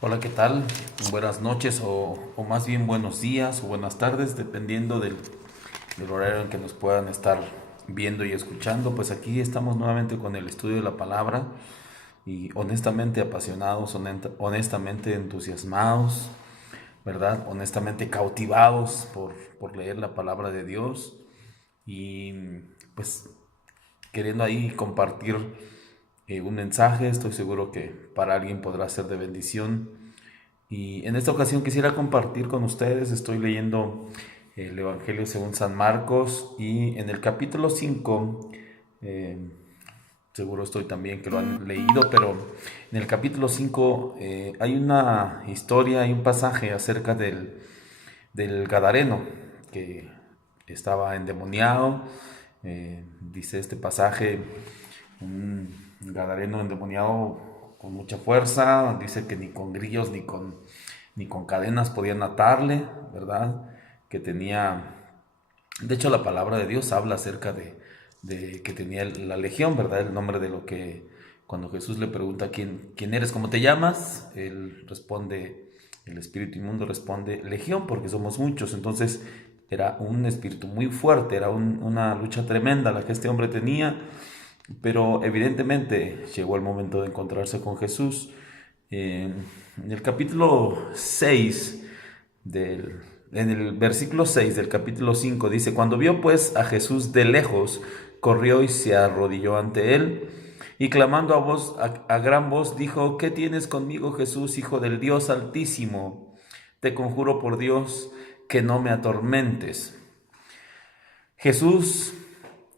Hola, ¿qué tal? Buenas noches o más bien buenos días o buenas tardes, dependiendo del horario en que nos puedan estar viendo y escuchando. Pues aquí estamos nuevamente con el estudio de la palabra y honestamente apasionados, honestamente entusiasmados, ¿verdad? Honestamente cautivados por leer la palabra de Dios y pues queriendo ahí compartir un mensaje. Estoy seguro que para alguien podrá ser de bendición. Y en esta ocasión quisiera compartir con ustedes, estoy leyendo el Evangelio según San Marcos y en el capítulo 5, eh, seguro estoy también que lo han leído, pero en el capítulo 5 hay una historia, hay un pasaje acerca del Gadareno que estaba endemoniado. Dice este pasaje, un Gadareno endemoniado con mucha fuerza, dice que ni con grillos ni con cadenas podían atarle, ¿verdad? Que tenía, de hecho la palabra de Dios habla acerca de que tenía la legión, ¿verdad? El nombre de lo que, cuando Jesús le pregunta quién eres, cómo te llamas, él responde, el espíritu inmundo responde legión, porque somos muchos. Entonces era un espíritu muy fuerte, era una lucha tremenda la que este hombre tenía, pero evidentemente llegó el momento de encontrarse con Jesús. En el capítulo 6 en el versículo 6 del capítulo 5 dice: cuando vio pues a Jesús de lejos, corrió y se arrodilló ante él, y clamando a gran voz dijo: ¿qué tienes conmigo, Jesús, Hijo del Dios Altísimo? Te conjuro por Dios que no me atormentes. Jesús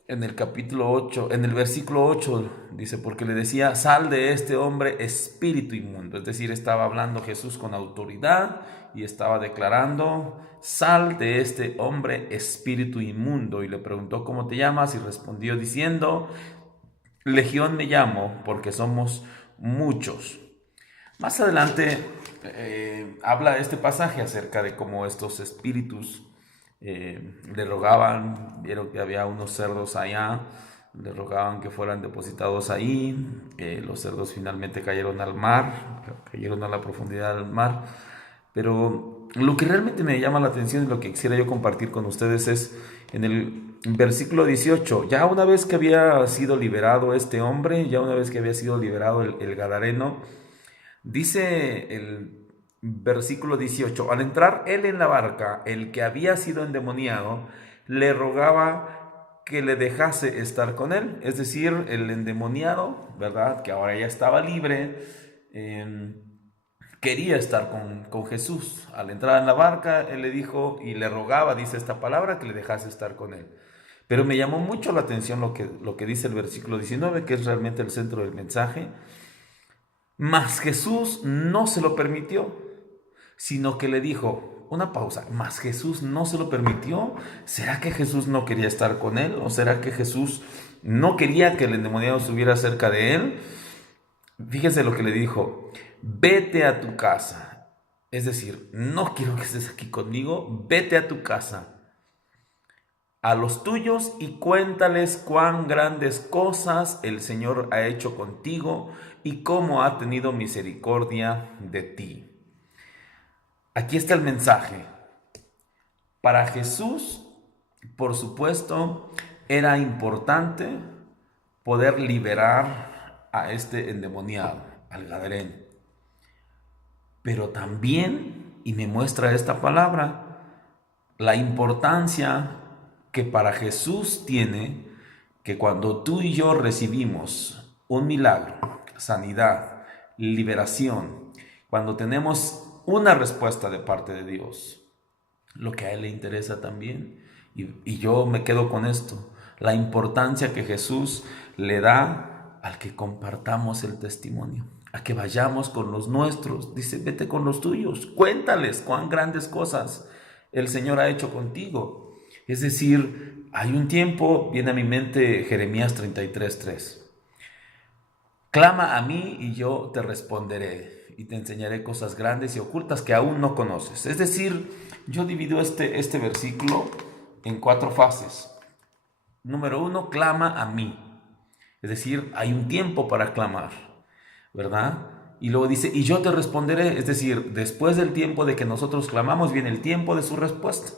en el capítulo 8, en el versículo 8 dice: porque le decía, sal de este hombre, espíritu inmundo. Es decir, estaba hablando Jesús con autoridad y estaba declarando: sal de este hombre, espíritu inmundo. Y le preguntó: ¿cómo te llamas? Y respondió diciendo: Legión me llamo, porque somos muchos. Más adelante habla este pasaje acerca de cómo estos espíritus le rogaban, vieron que había unos cerdos allá, le rogaban que fueran depositados ahí. Los cerdos finalmente cayeron al mar, cayeron a la profundidad del mar. Pero lo que realmente me llama la atención y lo que quisiera yo compartir con ustedes es en el versículo 18. Ya una vez que había sido liberado este hombre, ya una vez que había sido liberado el Gadareno, dice el versículo 18: al entrar él en la barca, el que había sido endemoniado le rogaba que le dejase estar con él. Es decir, el endemoniado, ¿verdad? Que ahora ya estaba libre, quería estar con Jesús. Al entrar en la barca, él le dijo y le rogaba, dice esta palabra, que le dejase estar con él. Pero me llamó mucho la atención lo que dice el versículo 19, que es realmente el centro del mensaje. Mas Jesús no se lo permitió, sino que le dijo, una pausa, mas Jesús no se lo permitió. ¿Será que Jesús no quería estar con él? ¿O será que Jesús no quería que el endemoniado estuviera cerca de él? Fíjese lo que le dijo: vete a tu casa. Es decir, no quiero que estés aquí conmigo, vete a tu casa, a los tuyos, y cuéntales cuán grandes cosas el Señor ha hecho contigo y cómo ha tenido misericordia de ti. Aquí está el mensaje. Para Jesús, por supuesto, era importante poder liberar a este endemoniado, al Gadareno. Pero también, y me muestra esta palabra, la importancia que para Jesús tiene que cuando tú y yo recibimos un milagro, sanidad, liberación, cuando tenemos una respuesta de parte de Dios, lo que a Él le interesa también, y yo me quedo con esto, la importancia que Jesús le da al que compartamos el testimonio, a que vayamos con los nuestros. Dice: vete con los tuyos, cuéntales cuán grandes cosas el Señor ha hecho contigo. Es decir, hay un tiempo, viene a mi mente Jeremías 33:3. Clama a mí y yo te responderé y te enseñaré cosas grandes y ocultas que aún no conoces. Es decir, yo divido este versículo en cuatro fases. Número uno, clama a mí. Es decir, hay un tiempo para clamar, ¿verdad? Y luego dice, y yo te responderé. Es decir, después del tiempo de que nosotros clamamos, viene el tiempo de su respuesta,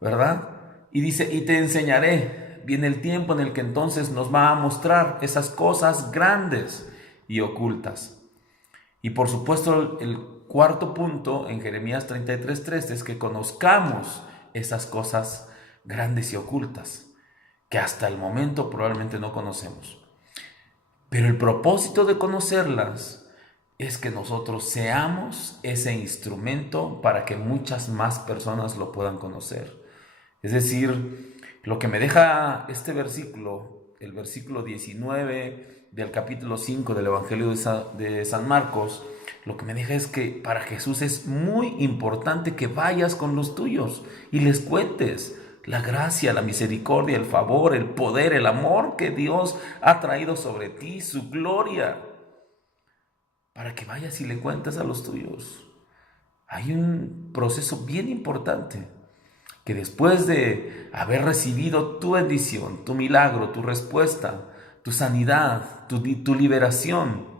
¿verdad? Y dice, y te enseñaré. Viene el tiempo en el que entonces nos va a mostrar esas cosas grandes y ocultas. Y por supuesto, el cuarto punto en Jeremías 33:3 es que conozcamos esas cosas grandes y ocultas, que hasta el momento probablemente no conocemos. Pero el propósito de conocerlas es que nosotros seamos ese instrumento para que muchas más personas lo puedan conocer. Es decir, lo que me deja este versículo, el versículo 19 del capítulo 5 del Evangelio de San Marcos, lo que me deja es que para Jesús es muy importante que vayas con los tuyos y les cuentes la gracia, la misericordia, el favor, el poder, el amor que Dios ha traído sobre ti, su gloria, para que vayas y le cuentes a los tuyos. Hay un proceso bien importante, que después de haber recibido tu bendición, tu milagro, tu respuesta, tu sanidad, tu liberación,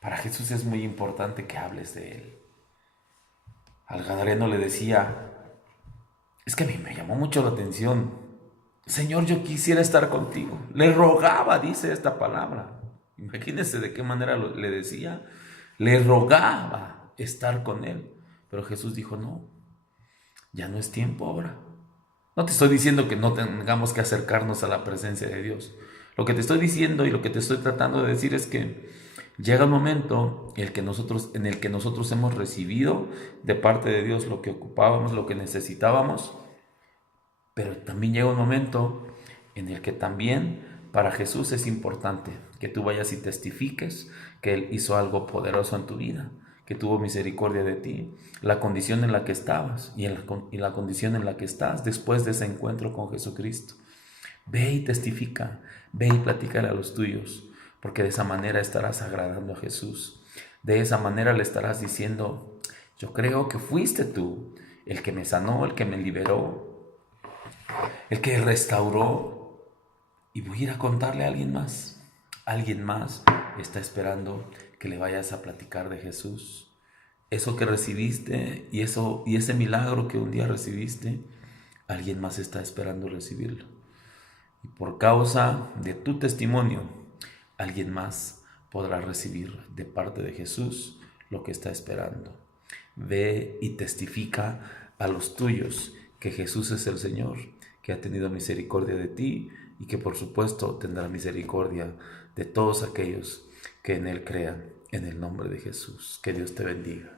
para Jesús es muy importante que hables de Él. Al gadareno le decía, es que a mí me llamó mucho la atención, Señor, yo quisiera estar contigo. Le rogaba, dice esta palabra. Imagínense de qué manera le decía. Le rogaba estar con Él. Pero Jesús dijo, no, ya no es tiempo ahora. No te estoy diciendo que no tengamos que acercarnos a la presencia de Dios. Lo que te estoy diciendo y lo que te estoy tratando de decir es que llega el momento en el que nosotros hemos recibido de parte de Dios lo que ocupábamos, lo que necesitábamos, pero también llega un momento en el que también para Jesús es importante que tú vayas y testifiques que Él hizo algo poderoso en tu vida, que tuvo misericordia de ti, la condición en la que estabas y la condición en la que estás después de ese encuentro con Jesucristo. Ve y testifica, ve y platícale a los tuyos, porque de esa manera estarás agradando a Jesús. De esa manera le estarás diciendo, yo creo que fuiste tú el que me sanó, el que me liberó, el que restauró, y voy a ir a contarle a alguien más. Alguien más está esperando que le vayas a platicar de Jesús. Eso que recibiste y ese milagro que un día recibiste, alguien más está esperando recibirlo. Y por causa de tu testimonio, alguien más podrá recibir de parte de Jesús lo que está esperando. Ve y testifica a los tuyos que Jesús es el Señor, que ha tenido misericordia de ti y que por supuesto tendrá misericordia de todos aquellos que en Él crean, en el nombre de Jesús. Que Dios te bendiga.